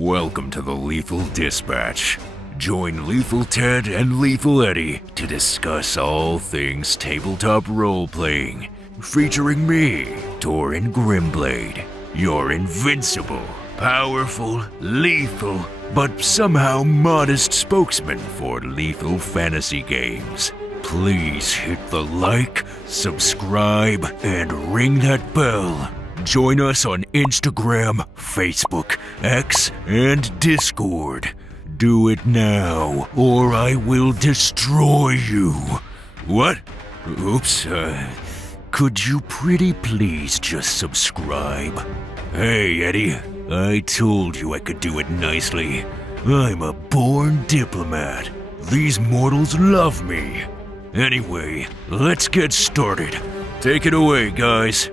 Welcome to the Lethal Dispatch. Join Lethal Ted and Lethal Eddie to discuss all things tabletop role-playing, featuring me, Torin Grimblade, your invincible, powerful, lethal, but somehow modest spokesman for lethal fantasy games. Please hit the like, subscribe, and ring that bell. Join us on Instagram, Facebook, X, and Discord. Do it now, or I will destroy you. What? Oops, could you pretty please just subscribe? Hey, Eddie, I told you I could do it nicely. I'm a born diplomat. These mortals love me. Anyway, let's get started. Take it away, guys.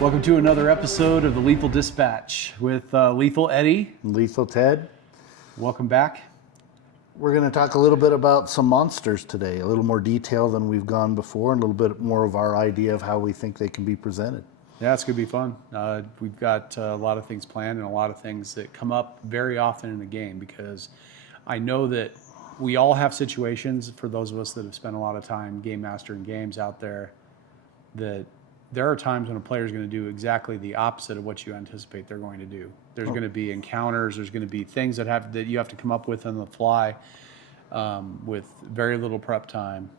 Welcome to another episode of the Lethal Dispatch with Lethal Eddie. Lethal Ted. Welcome back. We're going to talk a little bit about some monsters today, a little more detail than we've gone before, and a little bit more of our idea of how we think they can be presented. Yeah, it's going to be fun. We've got a lot of things planned and a lot of things that come up very often in the game, because I know that we all have situations, for those of us that have spent a lot of time game mastering games out there, that there are times when a player is going to do exactly the opposite of what you anticipate they're going to do. There's going to be encounters. There's going to be things that you have to come up with on the fly, with very little prep time.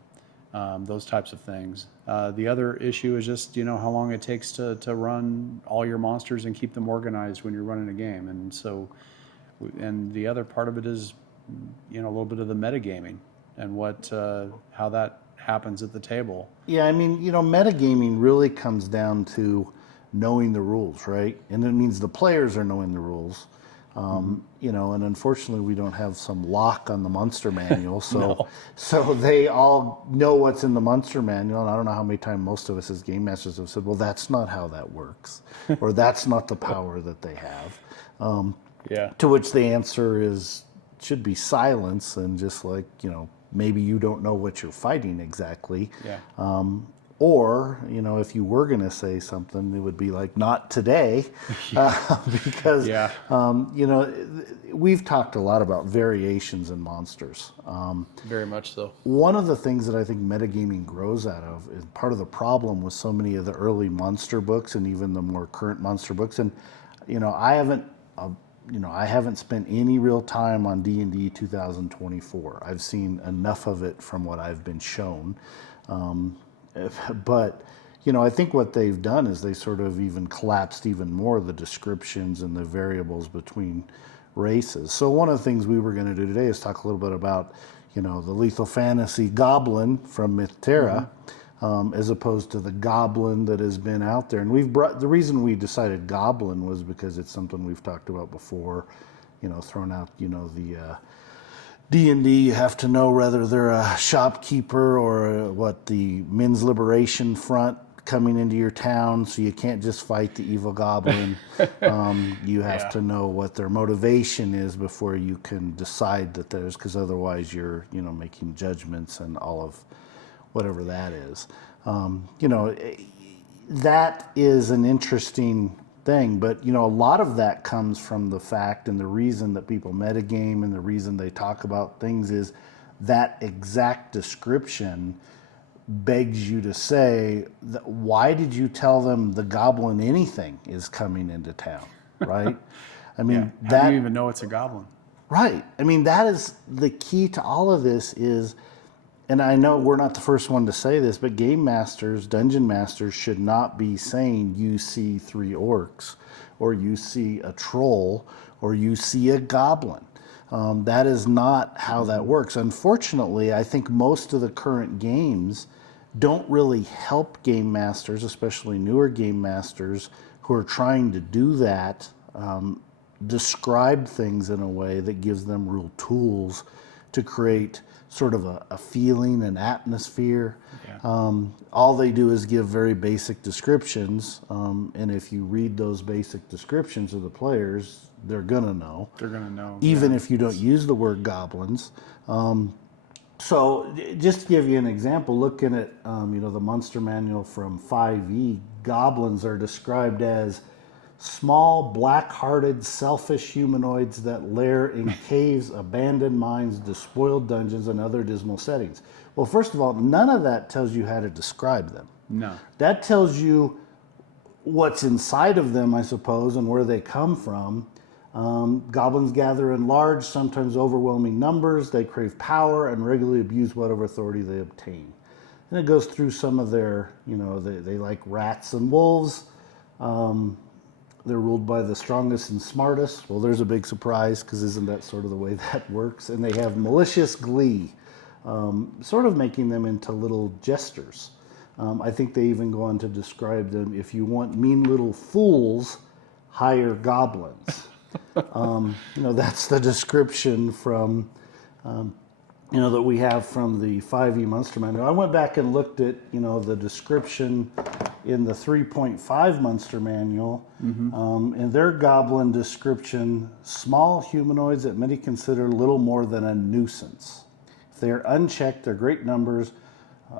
Those types of things. The other issue is just how long it takes to run all your monsters and keep them organized when you're running a game. And the other part of it is a little bit of the metagaming and how that happens at the table. Yeah, I mean, metagaming really comes down to knowing the rules, right? And it means the players are knowing the rules. And unfortunately we don't have some lock on the monster manual, so they all know what's in the monster manual, and I don't know how many times most of us as game masters have said, well, that's not how that works, or that's not the power that they have. To which the answer should be silence, and just like, maybe you don't know what you're fighting exactly. Or, if you were going to say something, it would be like, not today, because, we've talked a lot about variations in monsters. Very much so. One of the things that I think metagaming grows out of is part of the problem with so many of the early monster books and even the more current monster books. And, I haven't spent any real time on D&D 2024. I've seen enough of it from what I've been shown. But, I think what they've done is they sort of even collapsed even more the descriptions and the variables between races. So one of the things we were going to do today is talk a little bit about, the lethal fantasy goblin from Mythterra, as opposed to the goblin that has been out there. And the reason we decided goblin was because it's something we've talked about before, thrown out, the D&D, you have to know whether they're a shopkeeper or the Men's Liberation Front coming into your town, so you can't just fight the evil goblin. You have to know what their motivation is before you can decide that because otherwise you're, making judgments and all of whatever that is. That is an interesting thing, but a lot of that comes from the fact, and the reason that people metagame and the reason they talk about things is that exact description begs you to say, why did you tell them the goblin anything is coming into town, right? I mean, how do you even know it's a goblin? Right. I mean, that is the key to all of this is, and I know we're not the first one to say this, but game masters, dungeon masters should not be saying you see 3 orcs, or you see a troll, or you see a goblin. That is not how that works. Unfortunately, I think most of the current games don't really help game masters, especially newer game masters who are trying to do that, describe things in a way that gives them real tools to create sort of a feeling, an atmosphere. All they do is give very basic descriptions, and if you read those basic descriptions of the players, they're gonna know. They're gonna know. Even if you don't use the word goblins. So just to give you an example, looking at the monster manual from 5e, goblins are described as small, black-hearted, selfish humanoids that lair in caves, abandoned mines, despoiled dungeons, and other dismal settings. Well, first of all, none of that tells you how to describe them. No. That tells you what's inside of them, I suppose, and where they come from. Goblins gather in large, sometimes overwhelming numbers. They crave power and regularly abuse whatever authority they obtain. And it goes through some of their, they like rats and wolves. They're ruled by the strongest and smartest. Well, there's a big surprise, because isn't that sort of the way that works? And they have malicious glee, sort of making them into little jesters. I think they even go on to describe them, if you want mean little fools, hire goblins. That's the description from, that we have from the 5e Monster Manual. I went back and looked at, the description in the 3.5 Monster Manual. In their goblin description, small humanoids that many consider little more than a nuisance. If they are unchecked, their great numbers,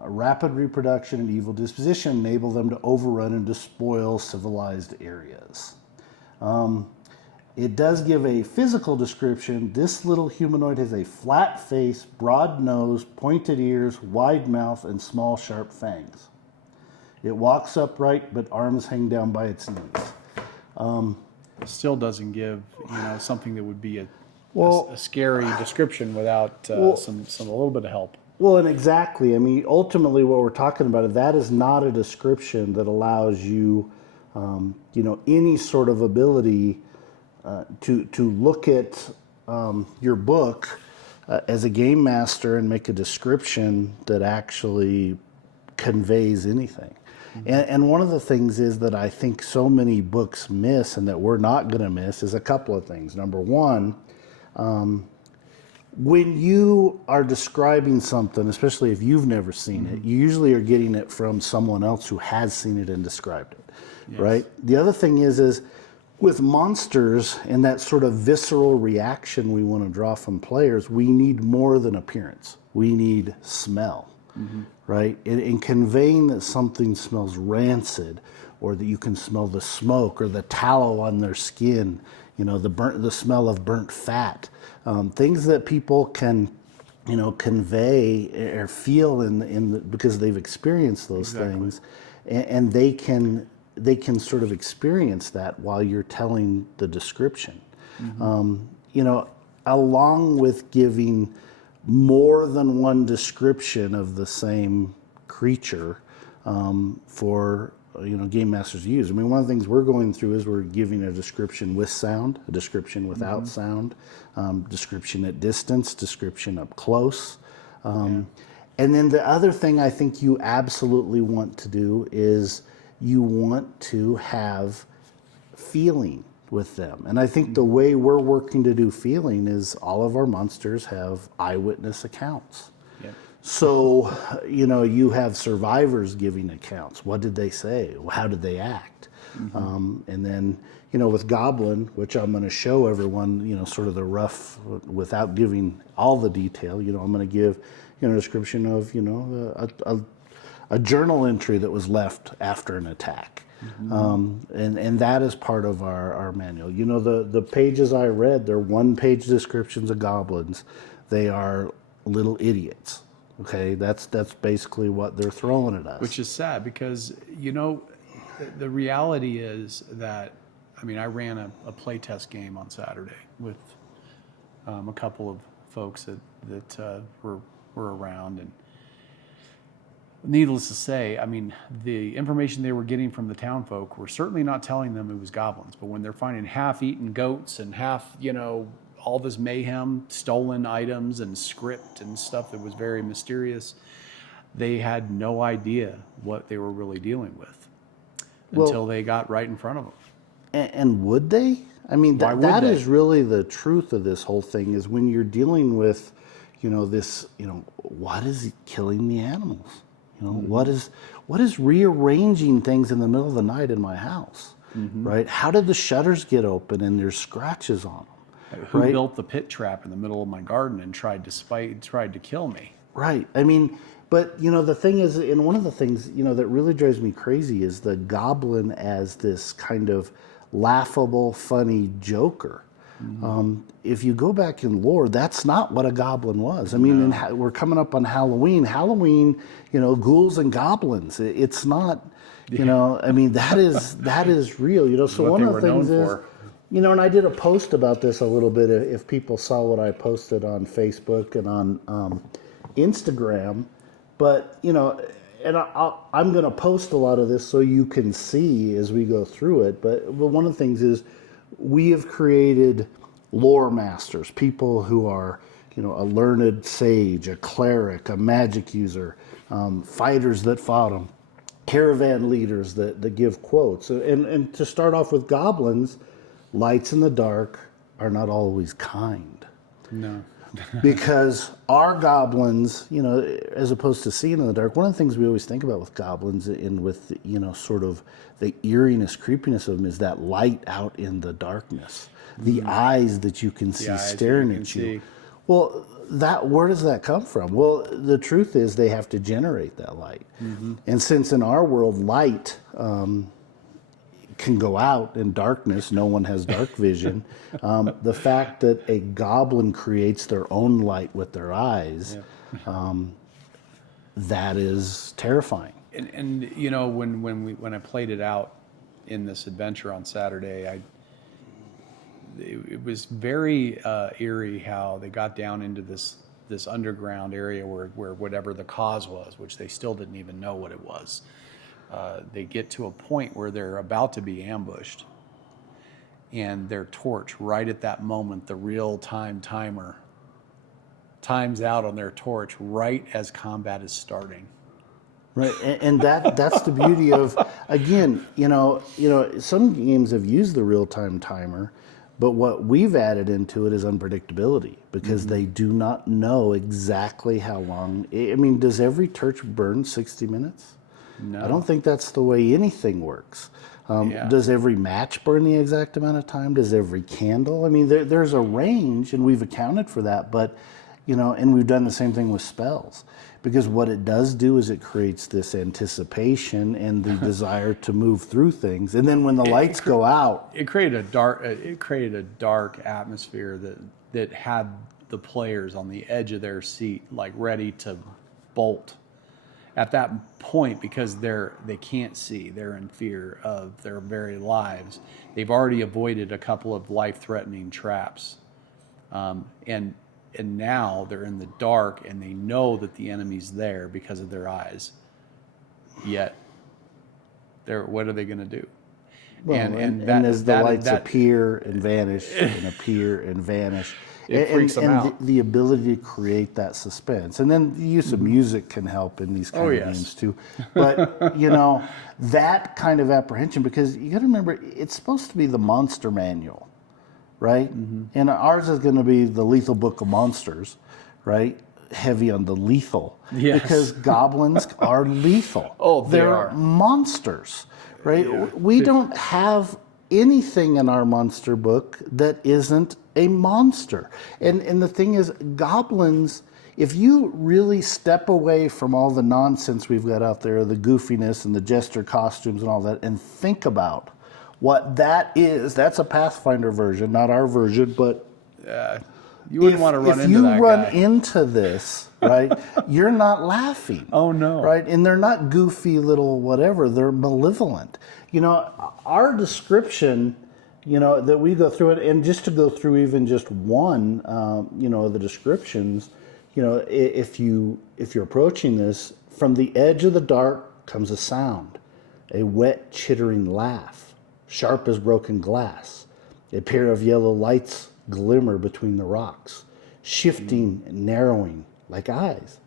rapid reproduction, and evil disposition enable them to overrun and despoil civilized areas. It does give a physical description. This little humanoid has a flat face, broad nose, pointed ears, wide mouth, and small sharp fangs. It walks upright, but arms hang down by its knees. Still doesn't give, something that would be a Well, scary description without some a little bit of help. Well, and exactly. I mean, ultimately, what we're talking about, that is not a description that allows you, any sort of ability to look at your book as a game master and make a description that actually conveys anything. And one of the things is that I think so many books miss, and that we're not going to miss, is a couple of things. Number one, when you are describing something, especially if you've never seen it, you usually are getting it from someone else who has seen it and described it, Yes. right? The other thing is with monsters and that sort of visceral reaction we want to draw from players, we need more than appearance. We need smell, right? In conveying that something smells rancid, or that you can smell the smoke or the tallow on their skin, the smell of burnt fat, things that people can, convey or feel because they've experienced those things, and they can sort of experience that while you're telling the description. Along with giving more than one description of the same creature for game masters use. I mean, one of the things we're going through is we're giving a description with sound, a description without sound, description at distance, description up close. And then the other thing I think you absolutely want to do is you want to have feeling with them. And I think the way we're working to do feeling is all of our monsters have eyewitness accounts. So, you have survivors giving accounts. What did they say? How did they act? And then, with Goblin, which I'm going to show everyone, sort of the rough, without giving all the detail, I'm going to give, a description of, a journal entry that was left after an attack. And that is part of our manual. The pages I read, they're one-page descriptions of goblins. They are little idiots. Okay, that's basically what they're throwing at us. Which is sad because, the reality is that, I ran a playtest game on Saturday with a couple of folks that were around. And needless to say, the information they were getting from the town folk were certainly not telling them it was goblins. But when they're finding half-eaten goats and half, all this mayhem, stolen items and script and stuff that was very mysterious, they had no idea what they were really dealing with until they got right in front of them. And would they? That is really the truth of this whole thing, is when you're dealing with, this, what is killing the animals? What is rearranging things in the middle of the night in my house, right? How did the shutters get open and there's scratches on them? Who built the pit trap in the middle of my garden and tried to kill me? Right. But the thing is, and one of the things that really drives me crazy is the goblin as this kind of laughable, funny joker. If you go back in lore, that's not what a goblin was. I mean, we're coming up on Halloween. Halloween, ghouls and goblins. It's not, I mean, that is real. So What one they of were the things known is, for. and I did a post about this a little bit. If people saw what I posted on Facebook and on Instagram, but and I'm going to post a lot of this so you can see as we go through it. But one of the things is we have created lore masters, people who are, a learned sage, a cleric, a magic user, fighters that fought them, caravan leaders that give quotes. And to start off with goblins, lights in the dark are not always kind. No. Because our goblins, as opposed to seeing in the dark, one of the things we always think about with goblins and with, sort of the eeriness, creepiness of them is that light out in the darkness. The eyes that you can see staring at you. Well, where does that come from? Well, the truth is they have to generate that light. And since in our world, light can go out in darkness, no one has dark vision. The fact that a goblin creates their own light with their eyes, that is terrifying. And when I played it out in this adventure on Saturday, it was very eerie how they got down into this underground area where whatever the cause was, which they still didn't even know what it was. They get to a point where they're about to be ambushed, and their torch, right at that moment, the real-time timer times out on their torch right as combat is starting. Right, and that's the beauty of, again, some games have used the real-time timer, but what we've added into it is unpredictability, because they do not know exactly how long. I mean, does every torch burn 60 minutes? No. I don't think that's the way anything works. Does every match burn the exact amount of time? Does every candle? I mean, there's a range, and we've accounted for that, but, and we've done the same thing with spells. Because what it does do is it creates this anticipation and the desire to move through things. And then when the lights go out... It created a dark atmosphere that had the players on the edge of their seat, like ready to bolt at that point, because they can't see. They're in fear of their very lives. They've already avoided a couple of life-threatening traps. And now they're in the dark, and they know that the enemy's there because of their eyes. Yet, what are they going to do? Well, and as the lights appear and vanish and appear and vanish, it freaks them out. The ability to create that suspense, and then the use of music can help in these kind of games too. But that kind of apprehension, because you got to remember, it's supposed to be the monster manual, right? And ours is going to be the Lethal Book of Monsters, right? Heavy on the lethal, because goblins are lethal. Oh, they're monsters. Right? We don't have anything in our monster book that isn't a monster. And the thing is, goblins, if you really step away from all the nonsense we've got out there, the goofiness and the jester costumes and all that, and think about what that is, that's a Pathfinder version, not our version, but... You wouldn't want to run into that guy. If you run into this, right, you're not laughing. Oh, no. Right? And they're not goofy little whatever. They're malevolent. Our description, that we go through it, and just to go through even just one, the descriptions, if you're approaching this, from the edge of the dark comes a sound, a wet, chittering laugh, sharp as broken glass, a pair of yellow lights glimmer between the rocks, shifting and narrowing like eyes.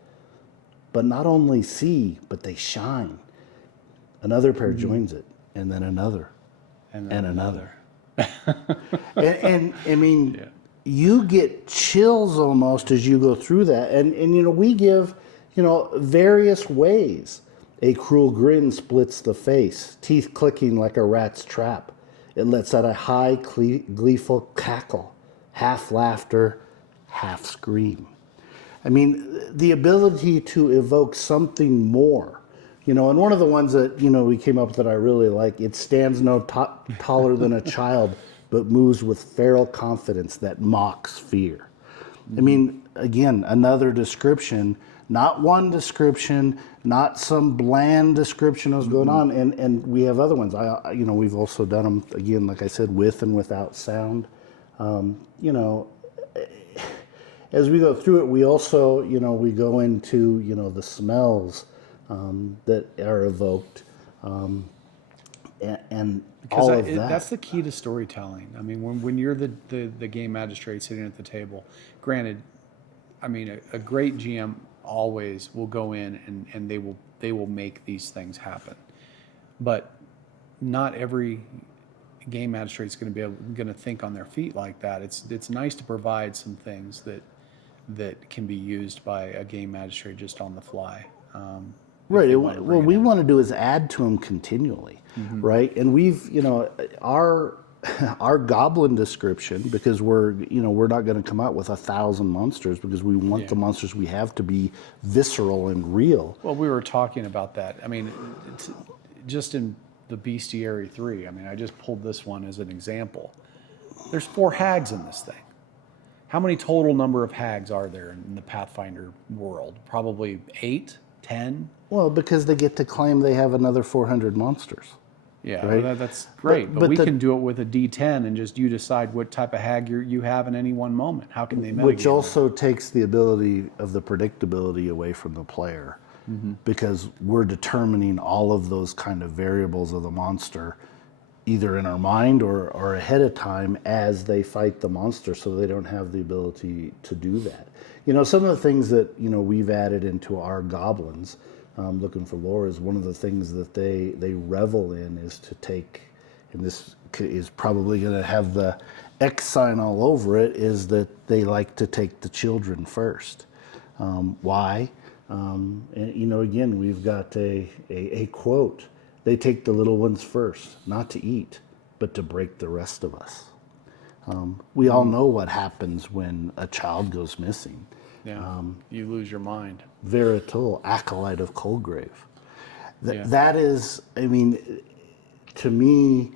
But not only see, but they shine. Another pair joins it, and then another, and another. and I mean, you get chills almost as you go through that. And we give, various ways. A cruel grin splits the face, teeth clicking like a rat's trap. It lets out a high, gleeful cackle. Half laughter, half scream. I mean, the ability to evoke something more, And one of the ones that, we came up with that I really like, it stands no taller than a child, but moves with feral confidence that mocks fear. I mean, again, another description, not one description, not some bland description of what's going on. And we have other ones. We've also done them, again, like I said, with and without sound. As we go through it, we also, we go into, the smells that are evoked, and all of that. That's the key to storytelling. I mean, when you're the game magistrate sitting at the table, granted, I mean, a great GM always will go in and they will make these things happen, but not every game magistrate is going to think on their feet like that. It's nice to provide some things that can be used by a game magistrate just on the fly. Right. What we want to do is add to them continually, right? And we've, our goblin description, because we're not going to come out with 1,000 monsters because we want the monsters we have to be visceral and real. Well, we were talking about that. I mean, just in the Bestiary 3, I mean, I just pulled this one as an example. There's 4 hags in this thing. How many total number of hags are there in the Pathfinder world? Probably 8, 10? Well, because they get to claim they have another 400 monsters. Yeah, right? well, that's great. But we can do it with a D10 and just you decide what type of hag you have in any one moment. How can they metagame? Which also takes the ability of the predictability away from the player, because we're determining all of those kind of variables of the monster either in our mind or ahead of time as they fight the monster, so they don't have the ability to do that. Some of the things that we've added into our goblins, looking for lore, is one of the things that they revel in is to take, and this is probably going to have the X sign all over it, is that they like to take the children first. Why? And again, we've got a quote. They take the little ones first, not to eat, but to break the rest of us. We all know what happens when a child goes missing. Yeah, you lose your mind. Veritul, acolyte of Coldgrave. That is, I mean, to me,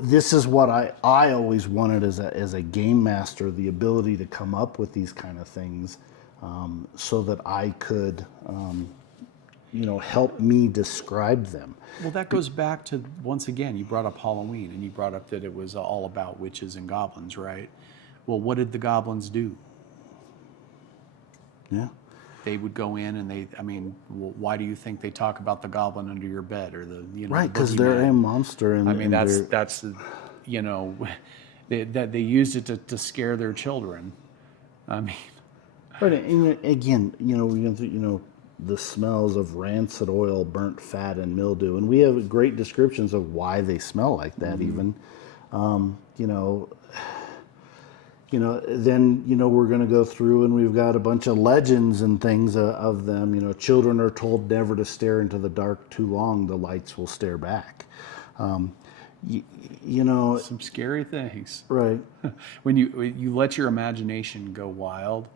this is what I always wanted as a game master, the ability to come up with these kind of things, so that I could, help me describe them. Well, that goes back to, once again, you brought up Halloween, and you brought up that it was all about witches and goblins, right? Well, what did the goblins do? Yeah. They would go in and why do you think they talk about the goblin under your bed or the, right, because they're a monster. And I mean, that's that they used it to scare their children. I mean. Right, and again, we went through, the smells of rancid oil, burnt fat, and mildew, and we have great descriptions of why they smell like that. Even, then we're going to go through, and we've got a bunch of legends and things of them. Children are told never to stare into the dark too long; the lights will stare back. Some scary things. Right. When you let your imagination go wild,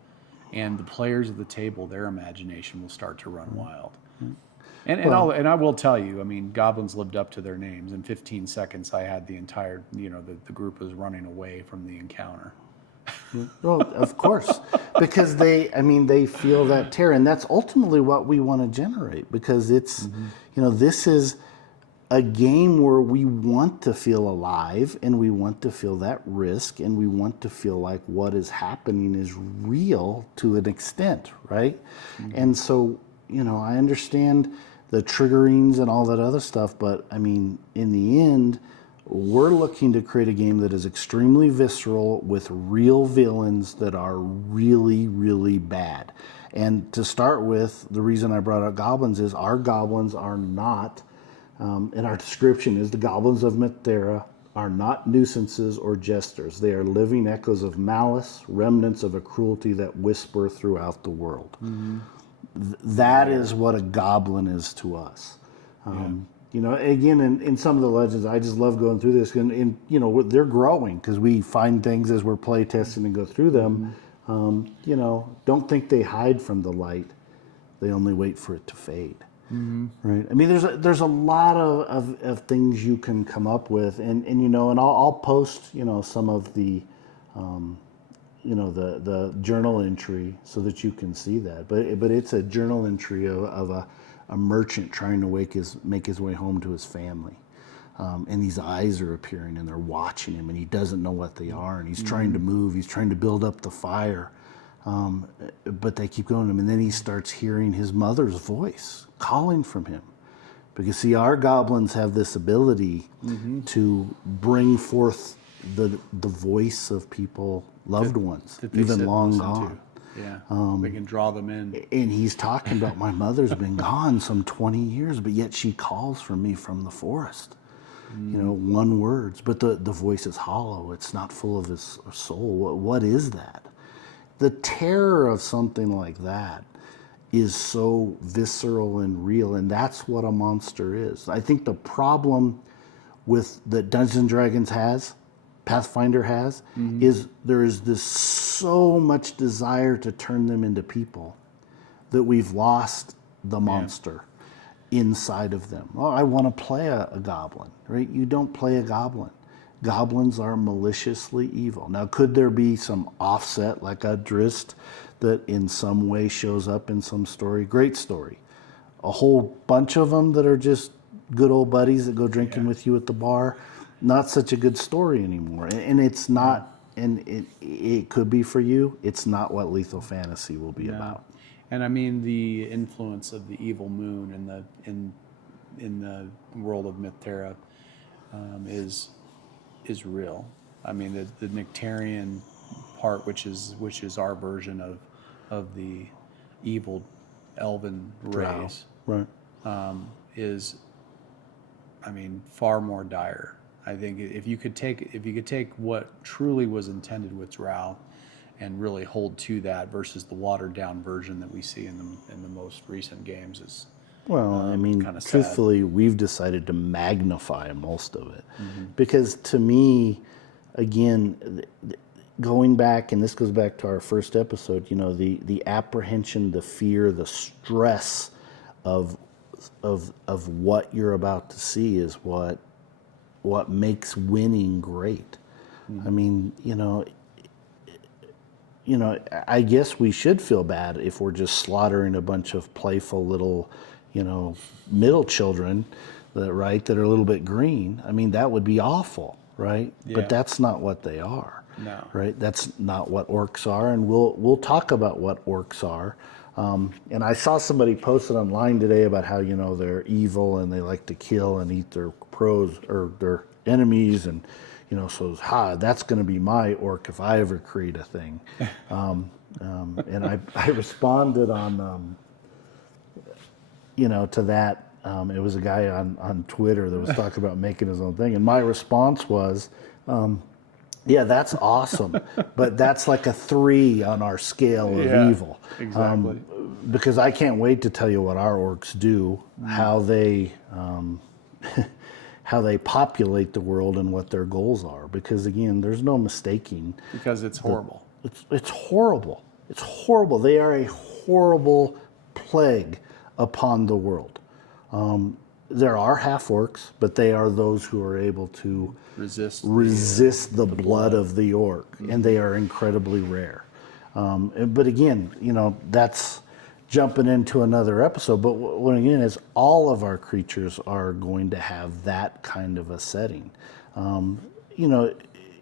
and the players at the table, their imagination will start to run wild. And I will tell you, I mean, goblins lived up to their names. In 15 seconds, I had the entire, the group was running away from the encounter. Well, of course, because they feel that terror, and that's ultimately what we want to generate, because it's, this is a game where we want to feel alive, and we want to feel that risk, and we want to feel like what is happening is real to an extent, right? And so, I understand the triggerings and all that other stuff, but I mean, in the end, we're looking to create a game that is extremely visceral with real villains that are really, really bad. And to start with, the reason I brought up goblins is our goblins are not, and our description is the goblins of Mythterra are not nuisances or jesters. They are living echoes of malice, remnants of a cruelty that whisper throughout the world. That is what a goblin is to us. Again, in some of the legends, I just love going through this, and they're growing because we find things as we're play testing and go through them. Don't think they hide from the light; they only wait for it to fade. right? I mean, there's a lot of things you can come up with, and I'll post some of the the journal entry so that you can see that. But it's a journal entry of a merchant trying to make his way home to his family. And these eyes are appearing and they're watching him and he doesn't know what they are and he's trying to move, he's trying to build up the fire. But they keep going to him, and then he starts hearing his mother's voice calling from him. Because see, our goblins have this ability to bring forth the voice of people, loved ones, that they even sit and long listen gone. to. Yeah, they can draw them in. And he's talking about, my mother's been gone some 20 years, but yet she calls for me from the forest. One words, but the voice is hollow. It's not full of his soul. What is that? The terror of something like that is so visceral and real, and that's what a monster is. I think the problem with that Dungeons and Dragons has, Pathfinder has, is there is this so much desire to turn them into people that we've lost the monster inside of them. Oh, I want to play a goblin, right? You don't play a goblin. Goblins are maliciously evil. Now, could there be some offset, like a Drist, that in some way shows up in some story? Great story. A whole bunch of them that are just good old buddies that go drinking with you at the bar. Not such a good story anymore. And it's not, and it could be for you. It's not what Lethal Fantasy will be about. And I mean, the influence of the evil moon in the world of Mythterra is real. I mean, the Nectarian part, which is our version of the evil elven race, right? Is, I mean, far more dire. I think if you could take what truly was intended with Drow and really hold to that versus the watered down version that we see in the most recent games is. Well, I mean, truthfully, we've decided to magnify most of it. Because to me, again, going back, and this goes back to our first episode, the apprehension, the fear, the stress of what you're about to see is what makes winning great. I mean, I guess we should feel bad if we're just slaughtering a bunch of playful little middle children that are a little bit green. I mean, that would be awful, right? Yeah. But that's not what they are. No. Right? That's not what orcs are, and we'll talk about what orcs are. And I saw somebody posted online today about how they're evil and they like to kill and eat their pros or their enemies, and so that's going to be my orc if I ever create a thing. And I responded on to that. It was a guy on Twitter that was talking about making his own thing. And my response was, yeah, that's awesome. But that's like a 3 on our scale of evil. Exactly. Because I can't wait to tell you what our orcs do, how they populate the world and what their goals are. Because again, there's no mistaking. Because it's horrible. It's horrible. It's horrible. They are a horrible plague upon the world. There are half-orcs, but they are those who are able to resist the blood of the orc, and they are incredibly rare. But again, that's jumping into another episode. But what again is all of our creatures are going to have that kind of a setting.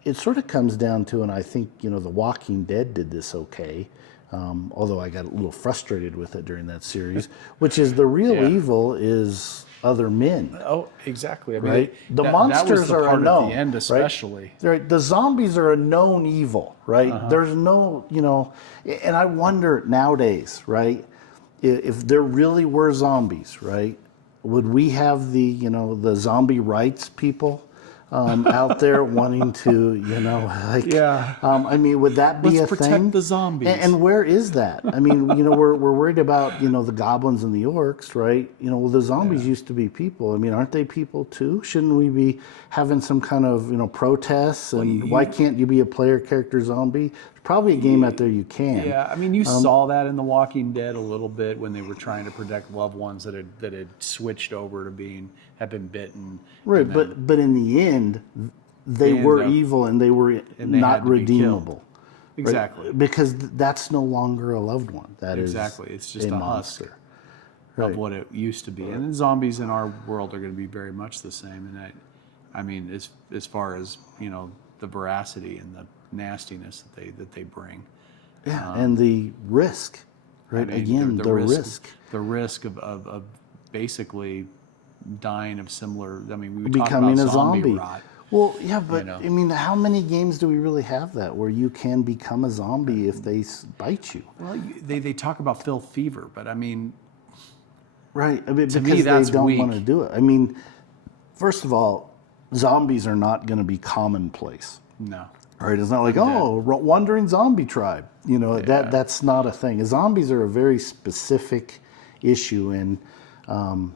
It sort of comes down to, and I think The Walking Dead did this okay. Although I got a little frustrated with it during that series, which is the real evil is other men. Oh, exactly. I mean, right? The monsters that was the are part unknown. At the end, especially. Right? The zombies are a known evil, right? There's no, and I wonder nowadays, right, if there really were zombies, right, would we have the zombie rights people out there wanting to, I mean, would that be Let's a thing? protect the zombies. And where is that? I mean, we're worried about, the goblins and the orcs, right? Well, the zombies used to be people. I mean, aren't they people too? Shouldn't we be having some kind of, protests? And why can't you be a player character zombie? There's probably a game out there you can. Yeah, I mean, you saw that in The Walking Dead a little bit when they were trying to protect loved ones that had switched over to had been bitten. Right, and then but in the end, they ended were up- evil and they were and they had not to be redeemable. killed. Exactly. Right? Because that's no longer a loved one. That is Exactly. It's just a husk monster. of what it used to be. And the zombies in our world are going to be very much the same. And I mean, as far as the veracity and the nastiness that they bring. Yeah, and the risk, right? I mean, Again, the risk. The risk of basically dying of similar. I mean, we would Becoming talk a about zombie zombie. rot. Well, yeah, but know. I mean, how many games do we really have that where you can become a zombie if they bite you? Well, they talk about filth fever, but I mean, Right, I mean, To because me, that's they don't weak. want to do it. I mean, first of all, zombies are not going to be commonplace. no. Right, it's not like wandering zombie tribe. That's not a thing. Zombies are a very specific issue, and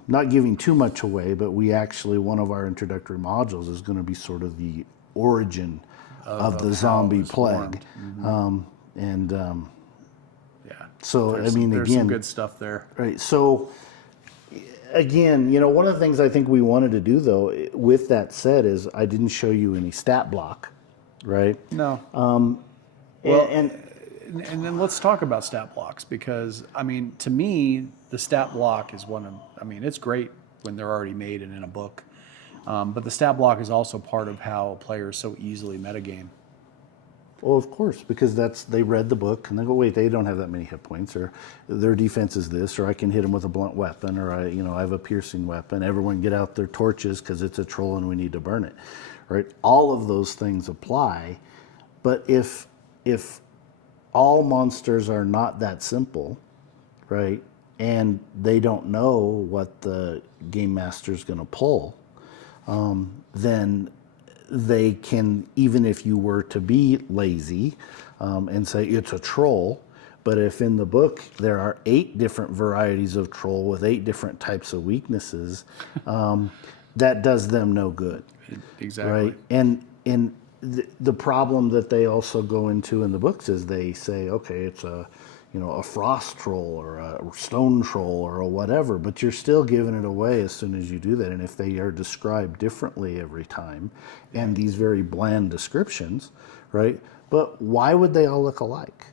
not giving too much away, but we actually one of our introductory modules is going to be sort of the origin of the zombie plague, Yeah. so There's I mean, there's again, some good stuff there. right. So again, one of the things I think we wanted to do, though, with that said, is I didn't show you any stat block. Right. No. Well, and then let's talk about stat blocks because, I mean, to me, the stat block is it's great when they're already made and in a book. But the stat block is also part of how players so easily metagame. well, of course, because they read the book and they go, wait, they don't have that many hit points, or their defense is this, or I can hit them with a blunt weapon, or I have a piercing weapon. Everyone get out their torches because it's a troll and we need to burn it. Right? All of those things apply, but if all monsters are not that simple, right, and they don't know what the game master's going to pull, then they can, even if you were to be lazy and say it's a troll, but if in the book there are 8 different varieties of troll with 8 different types of weaknesses, that does them no good. Exactly. Right, and the problem that they also go into in the books is they say, okay, it's a frost troll or a stone troll or a whatever, but you're still giving it away as soon as you do that. And if they are described differently every time, and these very bland descriptions, right? But why would they all look alike?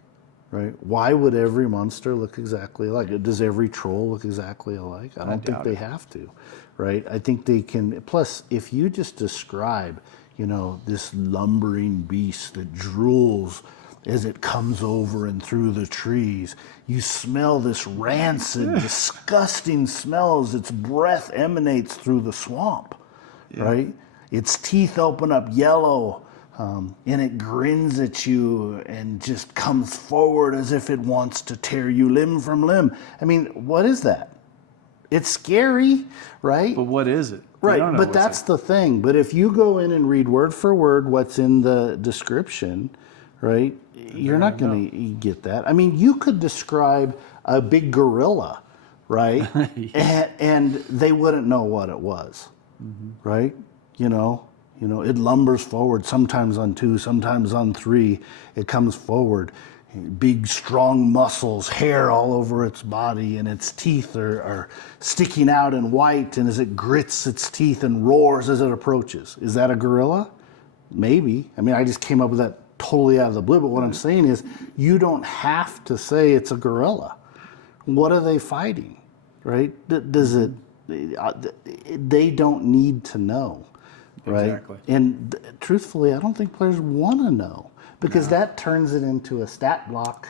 Right? Why would every monster look exactly alike? Does every troll look exactly alike? I don't think they have to, right? I think they can. Plus, if you just describe, this lumbering beast that drools as it comes over and through the trees, you smell this rancid, disgusting smell as its breath emanates through the swamp, right? Its teeth open up yellow. And it grins at you and just comes forward as if it wants to tear you limb from limb. I mean, what is that? It's scary, right? But what is it? We Right, don't know but what's that's it. the thing. But if you go in and read word for word what's in the description, right, you're not going to get that. I mean, you could describe a big gorilla, right, and they wouldn't know what it was, right? It lumbers forward, sometimes on 2, sometimes on 3. It comes forward, big, strong muscles, hair all over its body, and its teeth are sticking out in white, and as it grits its teeth and roars as it approaches. Is that a gorilla? Maybe. I mean, I just came up with that totally out of the blue, but what I'm saying is you don't have to say it's a gorilla. What are they fighting, right? They don't need to know. Right. Exactly. And truthfully, I don't think players want to know because that turns it into a stat block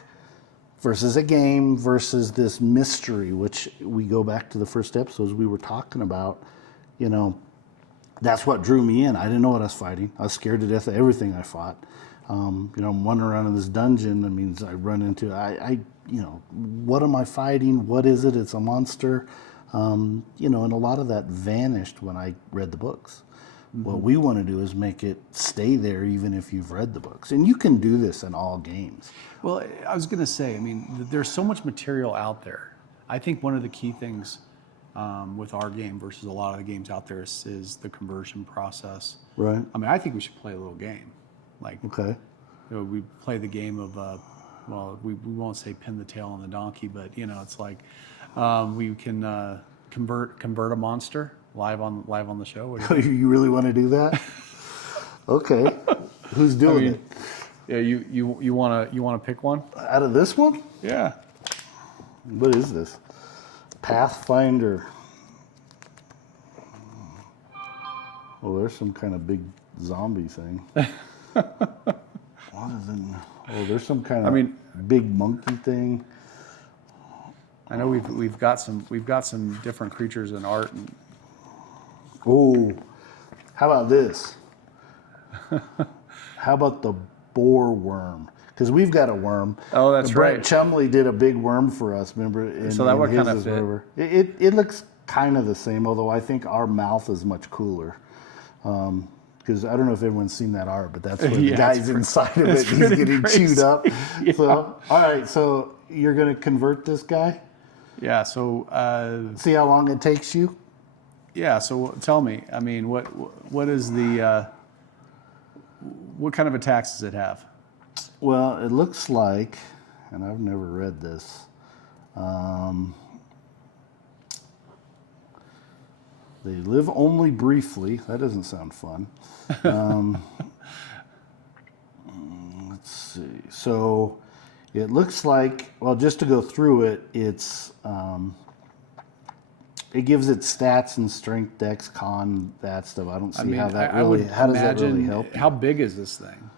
versus a game versus this mystery, which we go back to the first episodes we were talking about. That's what drew me in. I didn't know what I was fighting. I was scared to death of everything I fought. I'm wandering around in this dungeon. That means I run into, what am I fighting? What is it? It's a monster. And a lot of that vanished when I read the books. What we want to do is make it stay there even if you've read the books. And you can do this in all games. Well, I was going to say, I mean, there's so much material out there. I think one of the key things with our game versus a lot of the games out there is the conversion process. Right. I mean, I think we should play a little game. Like, Okay. we play the game of, well, we won't say pin the tail on the donkey, but it's like we can convert a monster live on the show. What do you think? You really want to do that? Okay. Who's doing it? Yeah, you wanna pick one? Out of this one? Yeah. What is this? Pathfinder. Oh, there's some kind of big zombie thing. What is it? Oh, there's some kind of big monkey thing. I know we've got some different creatures in art. Oh, how about this? How about the boar worm? Because we've got a worm. Oh, that's Brett right. Chumley did a big worm for us. Remember? So that would kind of fit. It looks kind of the same, although I think our mouth is much cooler. Because I don't know if everyone's seen that art, but that's where the guy's inside of it. He's getting chewed up. Yeah. So, all right. So you're going to convert this guy? Yeah. So See how long it takes you? yeah. So tell me. I mean, what is the what kind of attacks does it have? Well, it looks like, and I've never read this. They live only briefly. That doesn't sound fun. Let's see. So it looks like, well, just to go through it, it's it gives it stats and strength, dex, con, that stuff. I don't see how that really. How does that really help? How big is this thing?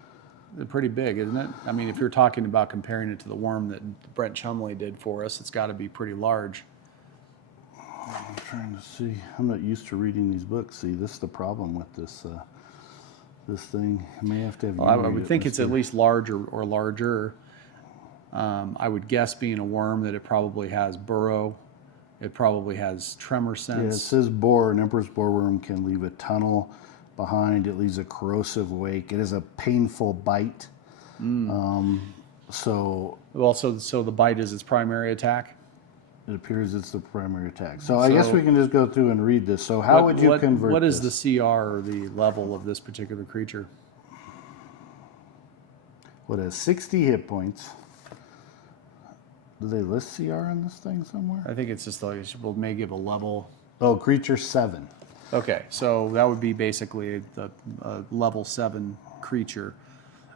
It's pretty big, isn't it? I mean, if you're talking about comparing it to the worm that Brent Chumley did for us, it's got to be pretty large. I'm trying to see. I'm not used to reading these books. See, this is the problem with this this thing. I may have to have. Well, I would think it's at least larger or larger. I would guess, being a worm, that it probably has burrow. It probably has tremor sense. Yeah, it says boar. An emperor's boarworm can leave a tunnel behind. It leaves a corrosive wake. It is a painful bite. So the bite is its primary attack. it appears it's the primary attack. So I guess we can just go through and read this. So how would you convert What is this? the CR, or the level of this particular creature? What has 60 hit points? Do they list CR on this thing somewhere? I think it's just like it may give a level. Oh, creature 7. Okay, so that would be basically the level 7 creature,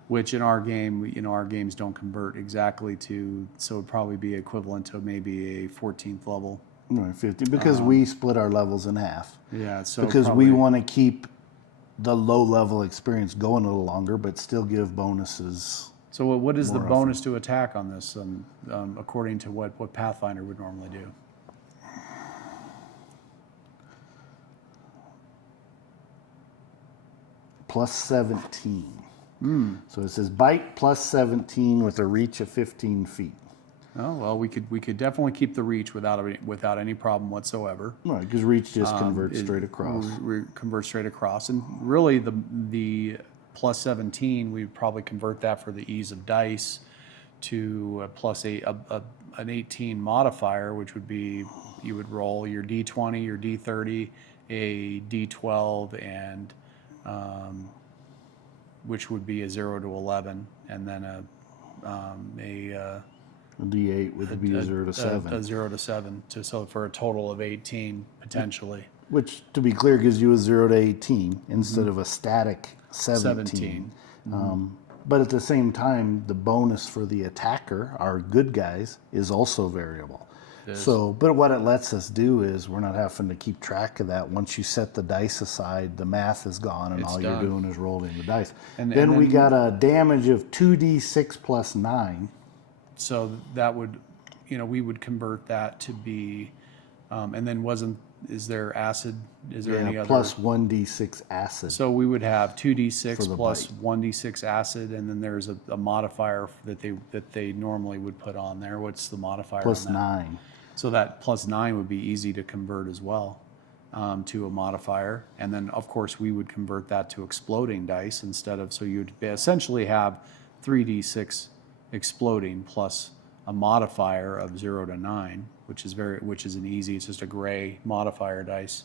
which in our game, our games don't convert exactly to, so it'd probably be equivalent to maybe a 14th level. Right, 50, because we split our levels in half. Yeah, so Because probably, we want to keep the low level experience going a little longer, but still give bonuses. So what is the more bonus to attack on this, according to what Pathfinder would normally do? Plus 17. So it says bite plus 17 with a reach of 15 feet. Oh well, we could definitely keep the reach without any problem whatsoever. Right, because reach just converts straight across. Convert straight across, and really the plus 17, we'd probably convert that for the ease of dice to a plus an 18 modifier, which would be, you would roll your D20, your D30, a D12, and which would be a 0 to 11, and then a D8 would be a 0 to 7. A 0 to 7, so for a total of 18 potentially. Which, to be clear, gives you a 0 to 18 instead of a static 17. But at the same time, the bonus for the attacker, our good guys, is also variable. So, but what it lets us do is we're not having to keep track of that. Once you set the dice aside, the math is gone, and all you're doing is rolling the dice. And then we got a damage of 2d6 plus 9. So that would, we would convert that to be, and then is there acid? Is there any other? Plus 1d6 acid. So we would have 2d6 plus bite. 1d6 acid, and then there's a modifier that they normally would put on there. What's the modifier? Plus on that? 9. So that plus 9 would be easy to convert as well to a modifier. And then, of course, we would convert that to exploding dice instead of, so you'd essentially have 3d6 exploding plus a modifier of 0 to 9, which is an easy, it's just a gray modifier dice.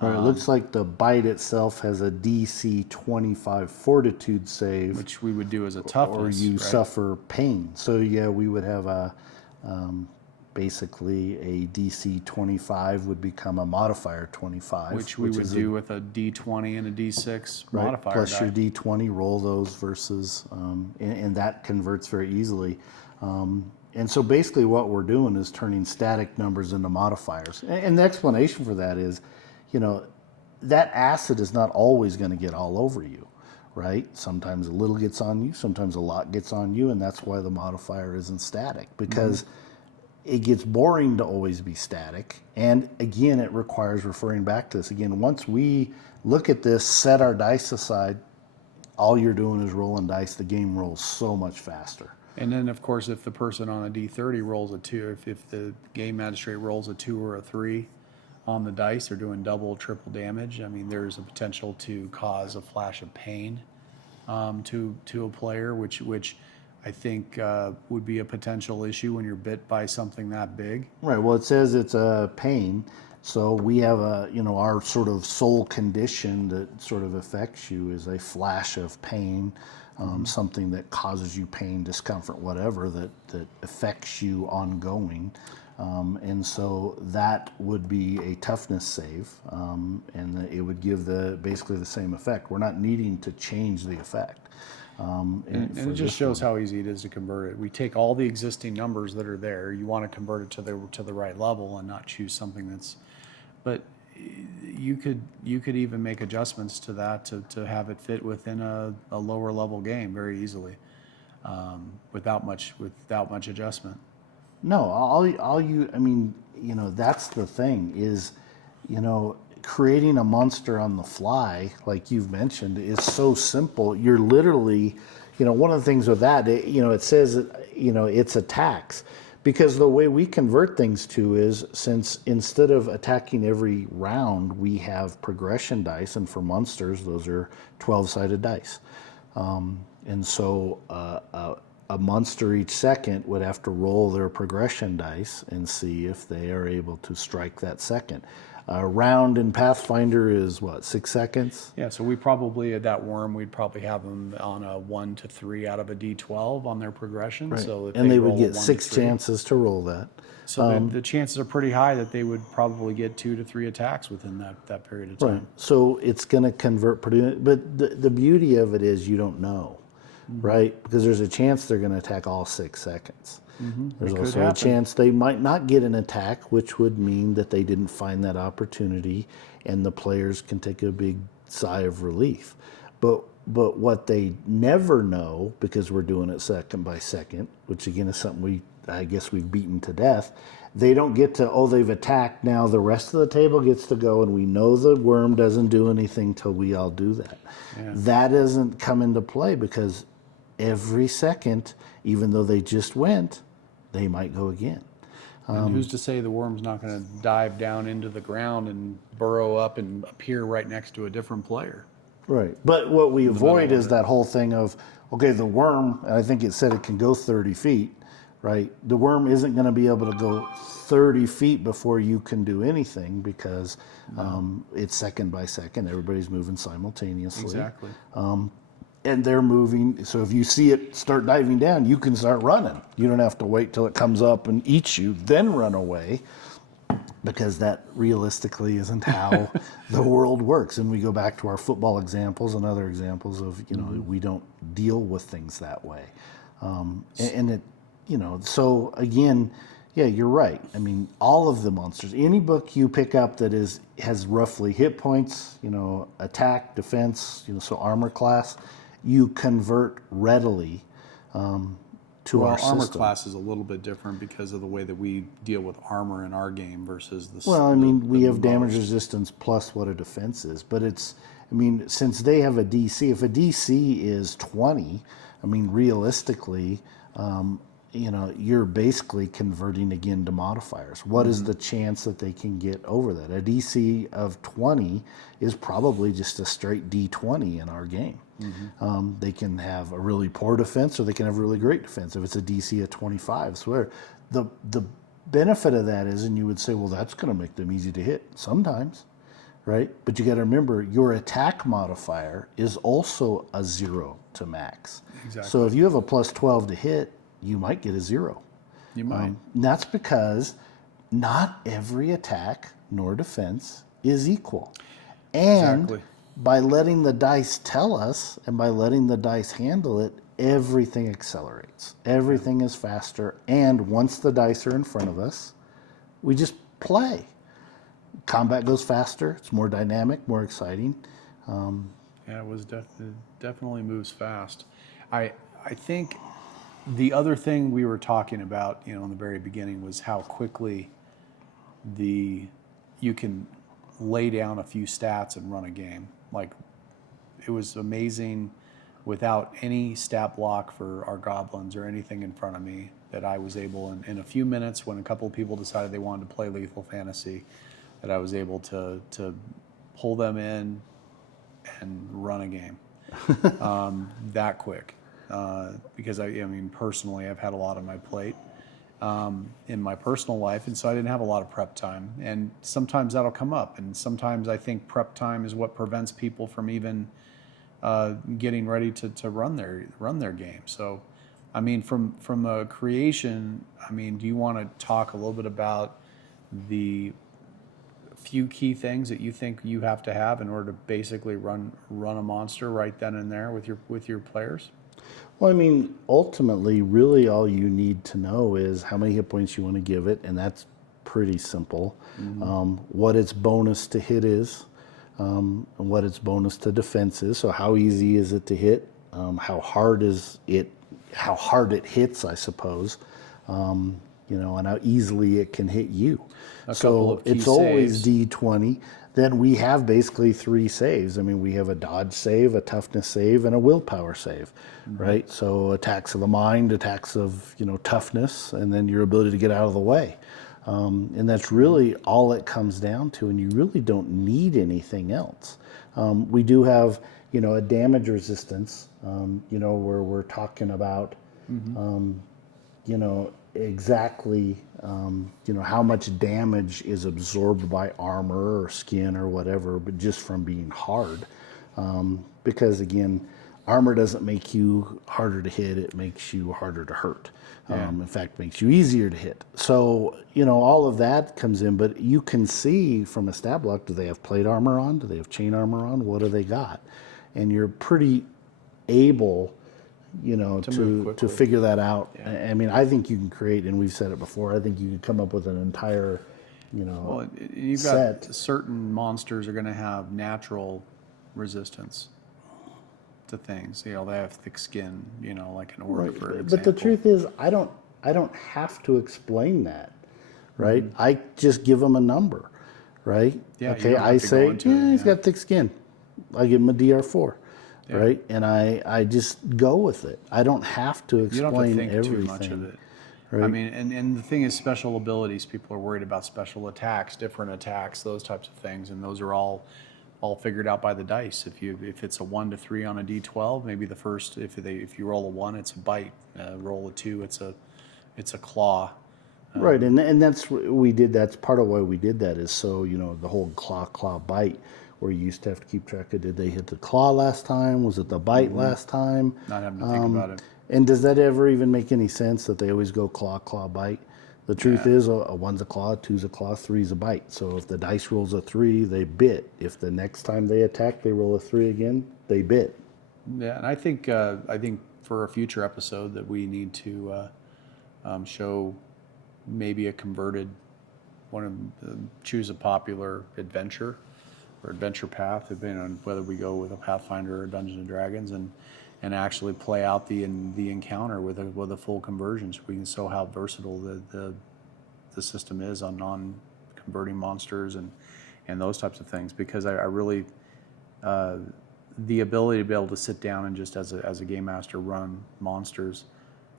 Or it looks like the bite itself has a DC 25 fortitude save, which we would do as a toughness. or you right? suffer pain. So yeah, we would have a basically a DC 25 would become a modifier 25, which we would do with a D20 and a D6 right, modifier plus die. your D20, roll those versus, and that converts very easily. And so basically what we're doing is turning static numbers into modifiers. And the explanation for that is, that acid is not always going to get all over you, right? Sometimes a little gets on you, sometimes a lot gets on you, and that's why the modifier isn't static, because it gets boring to always be static. And again, it requires referring back to this. Again, once we look at this, set our dice aside, all you're doing is rolling dice. The game rolls so much faster. And then, of course, if the person on a D30 rolls a 2, if the game magistrate rolls a 2 or a 3 on the dice, they're doing double, triple damage. I mean, there's a potential to cause a flash of pain to a player, which I think would be a potential issue when you're bit by something that big. Right. Well, it says it's a pain. So we have our sort of soul condition that sort of affects you is a flash of pain. Something that causes you pain, discomfort, whatever, that affects you ongoing. And so that would be a toughness save, and it would give basically the same effect. We're not needing to change the effect. And it just shows how easy it is to convert it. We take all the existing numbers that are there. You want to convert it to the right level and not choose something that's... But you could even make adjustments to that to have it fit within a lower level game very easily, without much adjustment. No, that's the thing is, creating a monster on the fly, like you've mentioned, is so simple. You're literally, one of the things with that, it says, it's attacks. Because the way we convert things to is, since instead of attacking every round, we have progression dice, and for monsters, those are 12-sided dice. And so a monster each second would have to roll their progression dice and see if they are able to strike that second. A round in Pathfinder is 6 seconds? Yeah, so we probably, at that worm, we'd probably have them on a 1 to 3 out of a D12 on their progression. Right. So if and they would roll get a 1 6 to 3, chances to roll that. So the chances are pretty high that they would probably get 2 to 3 attacks within that period of time. Right. So it's going to convert pretty, but the beauty of it is you don't know, right? Because there's a chance they're going to attack all 6 seconds. There's also a chance they might not get an attack, which would mean that they didn't find that opportunity, and the players can take a big sigh of relief. But what they never know, because we're doing it second by second, which again is something I guess we've beaten to death, they don't get to, they've attacked, now the rest of the table gets to go, and we know the worm doesn't do anything till we all do that. Yeah. That doesn't come into play, because every second, even though they just went, they might go again. And who's to say the worm's not going to dive down into the ground and burrow up and appear right next to a different player? Right. But what we avoid is that whole thing of, the worm, I think it said it can go 30 feet, right? The worm isn't going to be able to go 30 feet before you can do anything, because it's second by second. Everybody's moving simultaneously. Exactly. And they're moving, so if you see it start diving down, you can start running. You don't have to wait till it comes up and eats you, then run away, because that realistically isn't how the world works. And we go back to our football examples and other examples of, we don't deal with things that way. So again, yeah, you're right. I mean, all of the monsters, any book you pick up that has roughly hit points, attack, defense, so armor class, you convert readily to our system. Armor class is a little bit different because of the way that we deal with armor in our game versus the... Well, we have damage resistance plus what a defense is, but since they have a DC, if a DC is 20, realistically, you're basically converting again to modifiers. What is the chance that they can get over that? A DC of 20 is probably just a straight D20 in our game. They can have a really poor defense, or they can have a really great defense if it's a DC of 25. So the benefit of that is, and you would say, well, that's going to make them easy to hit. Sometimes, right? But you got to remember your attack modifier is also a 0 to max. Exactly. So if you have a plus 12 to hit, you might get a 0. You might. And that's because not every attack nor defense is equal. And Exactly. by letting the dice tell us and by letting the dice handle it, everything accelerates. Everything is faster. And once the dice are in front of us, we just play. Combat goes faster. It's more dynamic, more exciting. Yeah, it definitely moves fast. I think the other thing we were talking about, in the very beginning, was how quickly you can lay down a few stats and run a game. Like, it was amazing without any stat block for our goblins or anything in front of me that I was able, in a few minutes, when a couple of people decided they wanted to play Lethal Fantasy, that I was able to pull them in and run a game that quick. Because I mean, personally, I've had a lot on my plate in my personal life, and so I didn't have a lot of prep time. And sometimes that'll come up, and sometimes I think prep time is what prevents people from even getting ready to run their game. So, I mean, from a creation, I mean, do you want to talk a little bit about the few key things that you think you have to have in order to basically run a monster right then and there with your players? Well, I mean, ultimately, really all you need to know is how many hit points you want to give it, and that's pretty simple. What its bonus to hit is, and what its bonus to defense is. So how easy is it to hit? How hard it hits, I suppose. And how easily it can hit you. So it's always D20. Then we have basically 3 saves. I mean, we have a dodge save, a toughness save, and a willpower save, right? So attacks of the mind, attacks of, toughness, and then your ability to get out of the way. And that's really all it comes down to, and you really don't need anything else. We do have, a damage resistance, where we're talking about, exactly, how much damage is absorbed by armor or skin or whatever, but just from being hard. Because again, armor doesn't make you harder to hit, it makes you harder to hurt. In fact, makes you easier to hit. So, all of that comes in, but you can see from a stat block, do they have plate armor on? Do they have chain armor on? What do they got? And you're pretty able, to figure that out. I mean, I think you can create, and we've said it before, I think you can come up with an entire, Well, you've set. got certain monsters are going to have natural resistance to things. They have thick skin, like an orc, for example. But the truth is, I don't have to explain that, right? I just give them a number, right? Yeah, okay, I say, he's got thick skin. I give him a DR4. Yeah. Right, and I just go with it. I don't have to explain you don't have to think everything. too much of it. Right? I mean, and the thing is, special abilities. People are worried about special attacks, different attacks, those types of things, and those are all figured out by the dice. If it's a 1 to 3 on a D12, maybe the first, if you roll a 1, it's a bite. Roll a 2, it's a claw. Right, and that's what we did. That's part of why we did that is so the whole claw bite. Where you used to have to keep track of, did they hit the claw last time? Was it the bite last time? Not having to think about it. And does that ever even make any sense that they always go claw, bite? The truth is, a 1's a claw, 2's a claw, 3's a bite. So if the dice rolls a 3, they bit. If the next time they attack, they roll a 3 again, they bit. Yeah, and I think for a future episode that we need to show maybe a converted choose a popular adventure or adventure path, depending on whether we go with a Pathfinder or Dungeons and Dragons, and actually play out the encounter with a full conversion, so we can show how versatile the system is on converting monsters and those types of things. Because I really the ability to be able to sit down and just as a game master run monsters.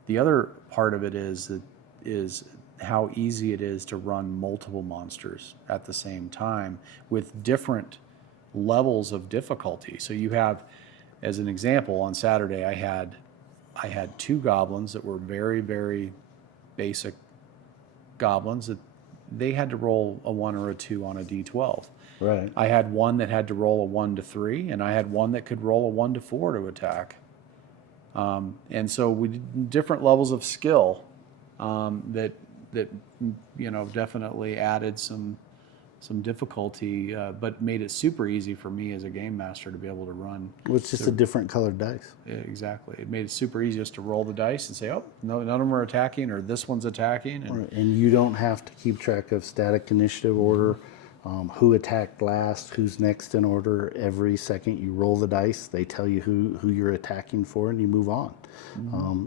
The other part of it is how easy it is to run multiple monsters at the same time with different levels of difficulty. So you have, as an example, on Saturday I had 2 goblins that were very, very basic goblins that they had to roll a 1 or a 2 on a D12. Right. I had one that had to roll a 1 to 3, and I had one that could roll a 1 to 4 to attack. And so we did different levels of skill that definitely added some difficulty, but made it super easy for me as a game master to be able to run. Well, it's just a different colored dice. Yeah, exactly. It made it super easy just to roll the dice and say, oh, no, none of them are attacking, or this one's attacking. And you don't have to keep track of static initiative order, who attacked last, who's next in order. Every second you roll the dice, they tell you who you're attacking for, and you move on.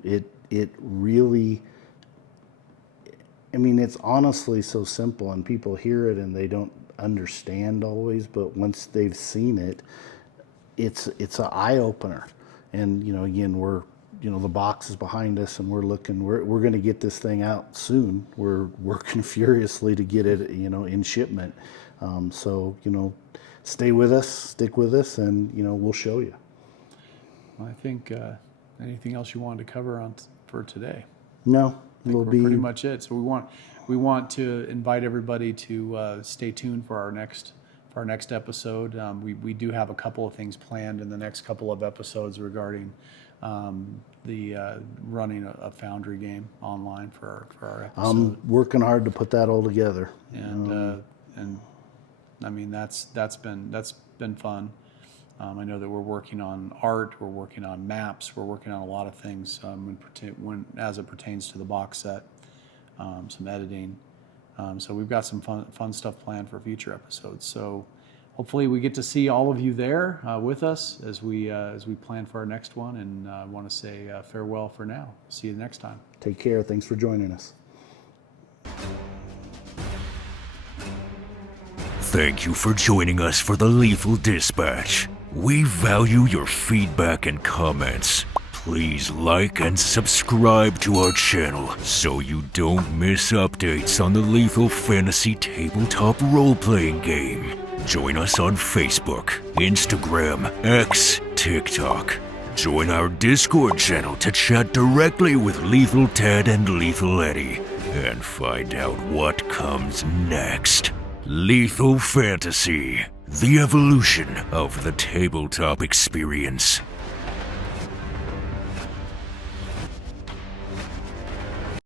It really, I mean, it's honestly so simple, and people hear it and they don't understand always, but once they've seen it, it's an eye opener. And again, we're the box is behind us, and we're going to get this thing out soon. We're working furiously to get it in shipment. So stay with us, stick with us, and we'll show you. Well, I think anything else you wanted to cover for today? No, We're pretty much it. So we want to invite everybody to stay tuned for our next episode. We do have a couple of things planned in the next couple of episodes regarding the running a Foundry game online for our episode. I'm working hard to put that all together. And I mean that's been fun. I know that we're working on art, we're working on maps, we're working on a lot of things as it pertains to the box set, some editing. So we've got some fun stuff planned for future episodes. So hopefully we get to see all of you there with us as we plan for our next one. And I want to say farewell for now. See you next time. Take care. Thanks for joining us. Thank you for joining us for the Lethal Dispatch. We value your feedback and comments. Please like and subscribe to our channel so you don't miss updates on the Lethal Fantasy Tabletop Role-Playing Game. Join us on Facebook, Instagram, X, TikTok. Join our Discord channel to chat directly with Lethal Ted and Lethal Eddie and find out what comes next. Lethal Fantasy, the evolution of the tabletop experience.